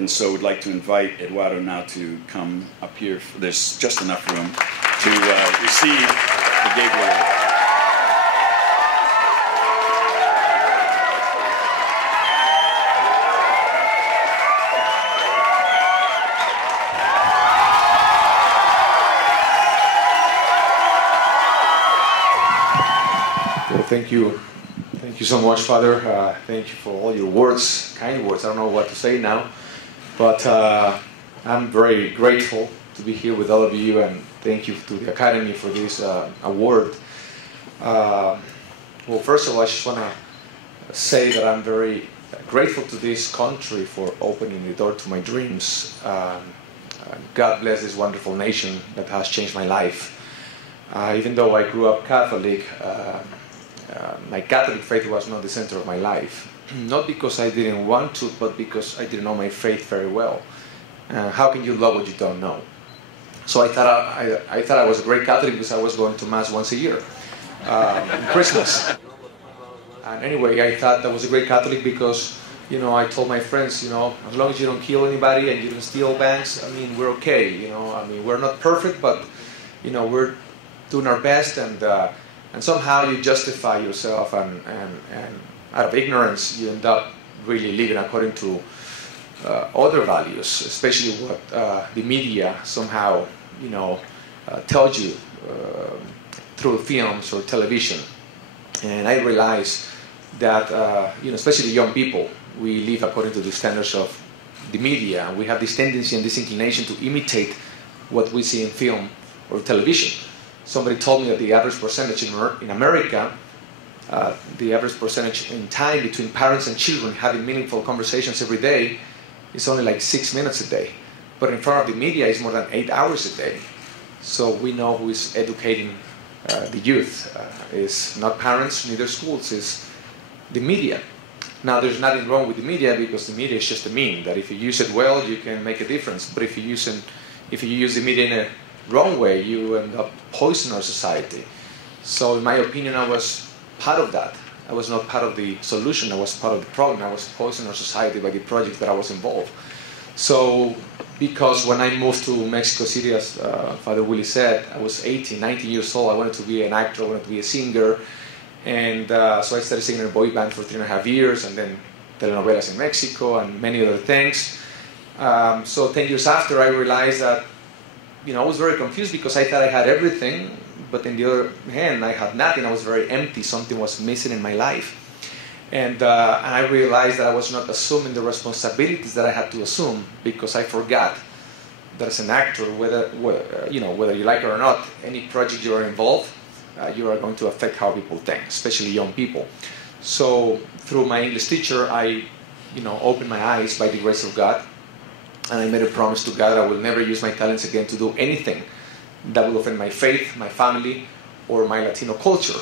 And so we'd like to invite Eduardo now to come up here. There's just enough room to receive the Gabriel Award. Well, thank you. Thank you so much, Father. Thank you for all your words, kind words. I don't know what to say now, but I'm very grateful to be here with all of you, and thank you to the Academy for this award. Well, first of all, I just want to say that I'm very grateful to this country for opening the door to my dreams. God bless this wonderful nation that has changed my life. Even though I grew up Catholic, my Catholic faith was not the center of my life. Not because I didn't want to, but because I didn't know my faith very well. How can you love what you don't know? So I thought I was a great Catholic because I was going to Mass once a year, on Christmas. And anyway, I thought I was a great Catholic because, you know, I told my friends, you know, as long as you don't kill anybody and you don't steal banks, I mean, we're okay. You know, I mean, we're not perfect, but, you know, we're doing our best, and somehow you justify yourself, and out of ignorance you end up really living according to other values, especially what the media somehow, you know, tells you through films or television. And I realized that, you know, especially the young people, we live according to the standards of the media, and we have this tendency and this inclination to imitate what we see in film or television. Somebody told me that the average percentage in America, the average percentage in time between parents and children having meaningful conversations every day is only like 6 minutes a day. But in front of the media is more than 8 hours a day. So we know who is educating the youth. It's not parents, neither schools, it's the media. Now there's nothing wrong with the media, because the media is just a mean, that if you use it well, you can make a difference. But if you use the media in a wrong way, you end up poisoning our society. So in my opinion, I was part of that. I was not part of the solution, I was part of the problem. I was poisoning our society by the projects that I was involved. So, because when I moved to Mexico City, as Father Willie said, I was 18, 19 years old. I wanted to be an actor, I wanted to be a singer. And so I started singing in a boy band for 3.5 years, and then telenovelas in Mexico and many other things. So 10 years after, I realized that, you know, I was very confused because I thought I had everything, but on the other hand, I had nothing. I was very empty. Something was missing in my life. And I realized that I was not assuming the responsibilities that I had to assume, because I forgot that as an actor, whether you like it or not, any project you are involved, you are going to affect how people think, especially young people. So through my English teacher, I, you know, opened my eyes by the grace of God. And I made a promise to God that I will never use my talents again to do anything that will offend my faith, my family, or my Latino culture.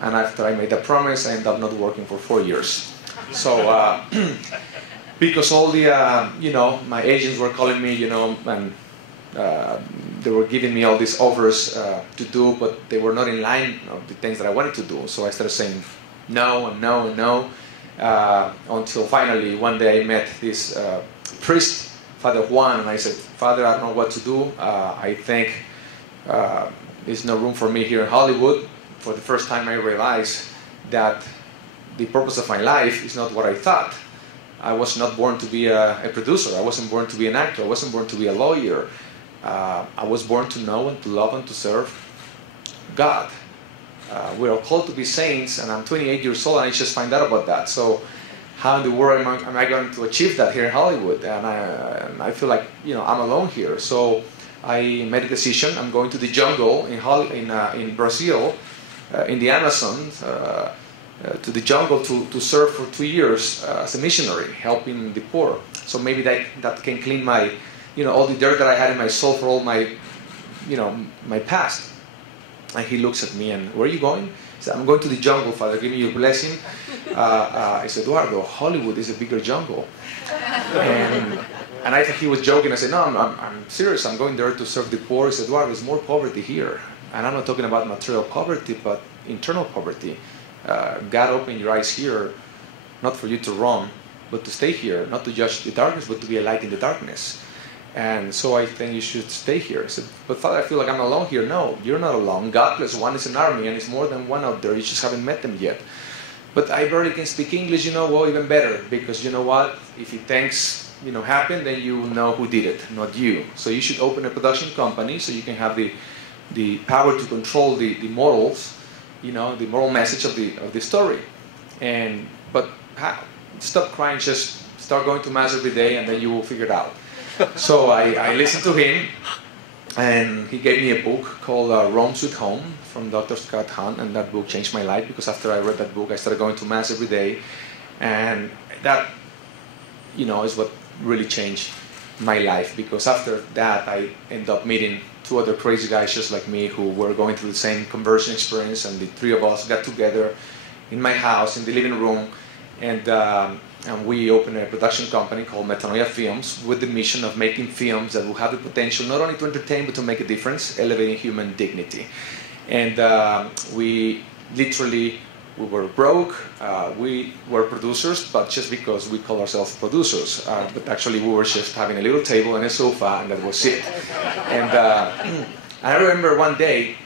And after I made that promise, I ended up not working for 4 years. So, because all the, you know, my agents were calling me, you know, and they were giving me all these offers to do, but they were not in line of the things that I wanted to do. So I started saying no and no and no, until finally one day I met this priest, Father Juan, and I said, Father, I don't know what to do. I think there's no room for me here in Hollywood. For the first time I realized that the purpose of my life is not what I thought. I was not born to be a producer. I wasn't born to be an actor. I wasn't born to be a lawyer. I was born to know and to love and to serve God. We're all called to be saints, and I'm 28 years old, and I just find out about that. So how in the world am I going to achieve that here in Hollywood? And I feel like, you know, I'm alone here. So I made a decision. I'm going to the jungle in Brazil, in the Amazon, to the jungle to serve for 2 years as a missionary, helping the poor. So maybe that can clean my, you know, all the dirt that I had in my soul for all my, you know, my past. And he looks at me and, where are you going? He said, I'm going to the jungle, Father, give me your blessing. I said, Eduardo, Hollywood is a bigger jungle. And I thought he was joking. I said, no, I'm serious. I'm going there to serve the poor. He said, Eduardo, there's more poverty here. And I'm not talking about material poverty, but internal poverty. God opened your eyes here, not for you to run but to stay here, not to judge the darkness, but to be a light in the darkness. And so I think you should stay here. I said, but Father, I feel like I'm alone here. No, you're not alone. God plus one is an army, and it's more than one out there. You just haven't met them yet. But I barely can speak English, well, even better, because you know what? If things, happen, then you know who did it, not you. So you should open a production company so you can have the power to control the morals, the moral message of the story. But stop crying, just start going to Mass every day, and then you will figure it out. So I listened to him, and he gave me a book called Rome Sweet Home from Dr. Scott Hahn, and that book changed my life, because after I read that book, I started going to Mass every day, and that, is what really changed my life, because after that, I ended up meeting 2 other crazy guys just like me who were going through the same conversion experience, and the 3 of us got together in my house, in the living room, and we opened a production company called Metanoia Films with the mission of making films that will have the potential not only to entertain but to make a difference, elevating human dignity. And we were broke, we were producers, but just because we call ourselves producers. But actually we were just having a little table and a sofa, and that was it. And I remember one day,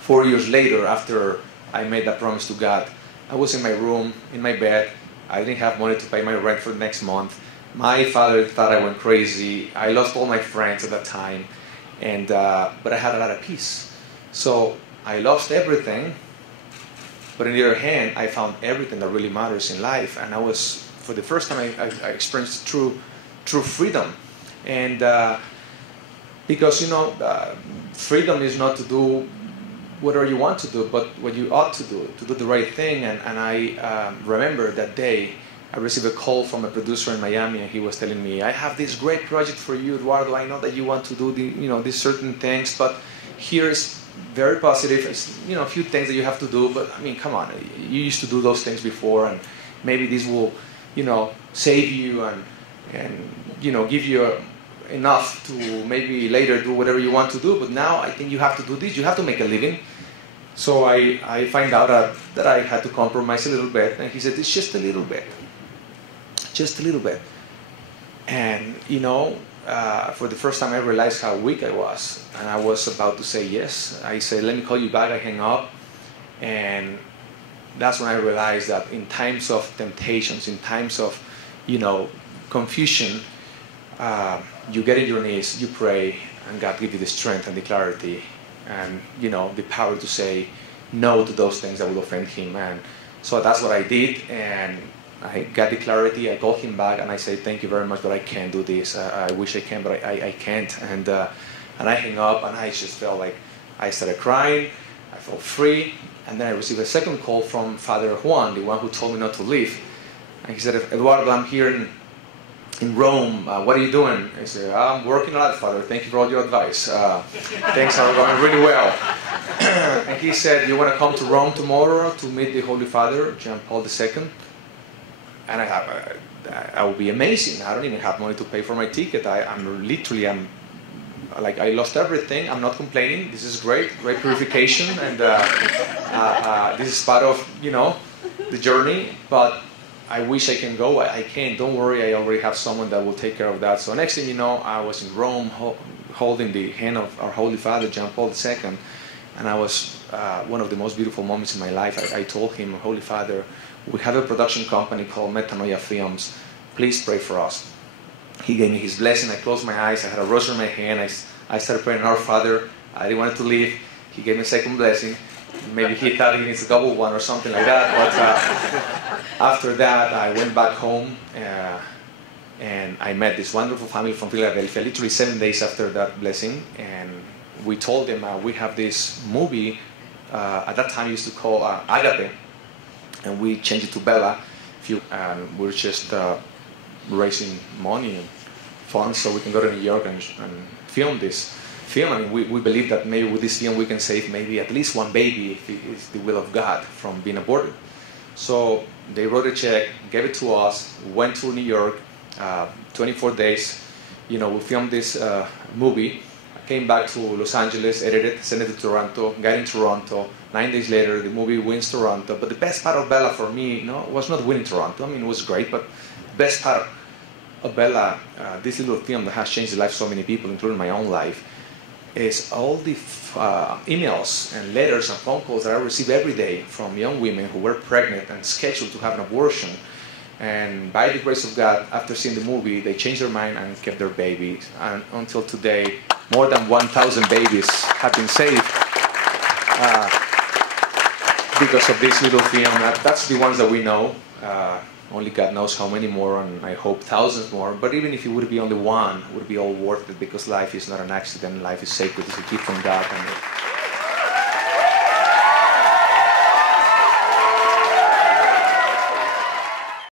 4 years later, after I made that promise to God, I was in my room, in my bed. I didn't have money to pay my rent for the next month. My father thought I went crazy. I lost all my friends at that time, but I had a lot of peace. So I lost everything, but on the other hand, I found everything that really matters in life. And for the first time, I experienced true freedom. And because, freedom is not to do whatever you want to do, but what you ought to do the right thing. And I remember that day, I received a call from a producer in Miami, and he was telling me, I have this great project for you, Eduardo. I know that you want to do these certain things, but here's very positive. It's, a few things that you have to do, but I mean, come on, you used to do those things before, and maybe this will, save you and give you enough to maybe later do whatever you want to do, but now I think you have to do this, you have to make a living. So I find out that I had to compromise a little bit, and he said, it's just a little bit. And for the first time I realized how weak I was, and I was about to say yes. I said, let me call you back. I hang up, and that's when I realized that in times of temptations, in times of confusion, you get on your knees, you pray, and God gives you the strength and the clarity and the power to say no to those things that will offend Him. And so that's what I did, and I got the clarity. I called him back and I said, thank you very much, but I can't do this. I wish I can, but I can't. And I hung up, and I just felt like I started crying. I felt free. And then I received a second call from Father Juan, the one who told me not to leave. And he said, Eduardo, I'm here in Rome. What are you doing? I said, I'm working a lot, Father. Thank you for all your advice. Things are going really well. And he said, you want to come to Rome tomorrow to meet the Holy Father, John Paul II? And I will be amazing. I don't even have money to pay for my ticket. I'm like, I lost everything. I'm not complaining. This is great purification, and this is part of the journey. But I wish I can go. I can't. Don't worry. I already have someone that will take care of that. So next thing you know, I was in Rome holding the hand of our Holy Father, John Paul II, and I was one of the most beautiful moments in my life. I told him, Holy Father, we have a production company called Metanoia Films. Please pray for us. He gave me his blessing. I closed my eyes. I had a rosary in my hand. I started praying, Our Father. I didn't want to leave. He gave me a second blessing. Maybe he thought he needs a double one or something like that. But after that, I went back home and I met this wonderful family from Philadelphia, literally 7 days after that blessing. And we told them, we have this movie, at that time we used to call Agape, and we changed it to Bella. We're just raising money and funds so we can go to New York and film this film. I mean, we believe that maybe with this film we can save maybe at least one baby, if it is the will of God, from being aborted. So they wrote a check, gave it to us, went to New York, 24 days. We filmed this movie. came back to Los Angeles, edited, sent it to Toronto, got in Toronto. 9 days later, the movie wins Toronto. But the best part of Bella for me, was not winning Toronto. I mean, it was great, but the best part of Bella, this little film that has changed the life of so many people, including my own life, is all the emails and letters and phone calls that I receive every day from young women who were pregnant and scheduled to have an abortion. And by the grace of God, after seeing the movie, they changed their mind and kept their babies. And until today, more than 1,000 babies have been saved because of this little film. That's the ones that we know. Only God knows how many more, and I hope thousands more. But even if it would be only one, it would be all worth it, because life is not an accident. Life is sacred. It's a gift from God. And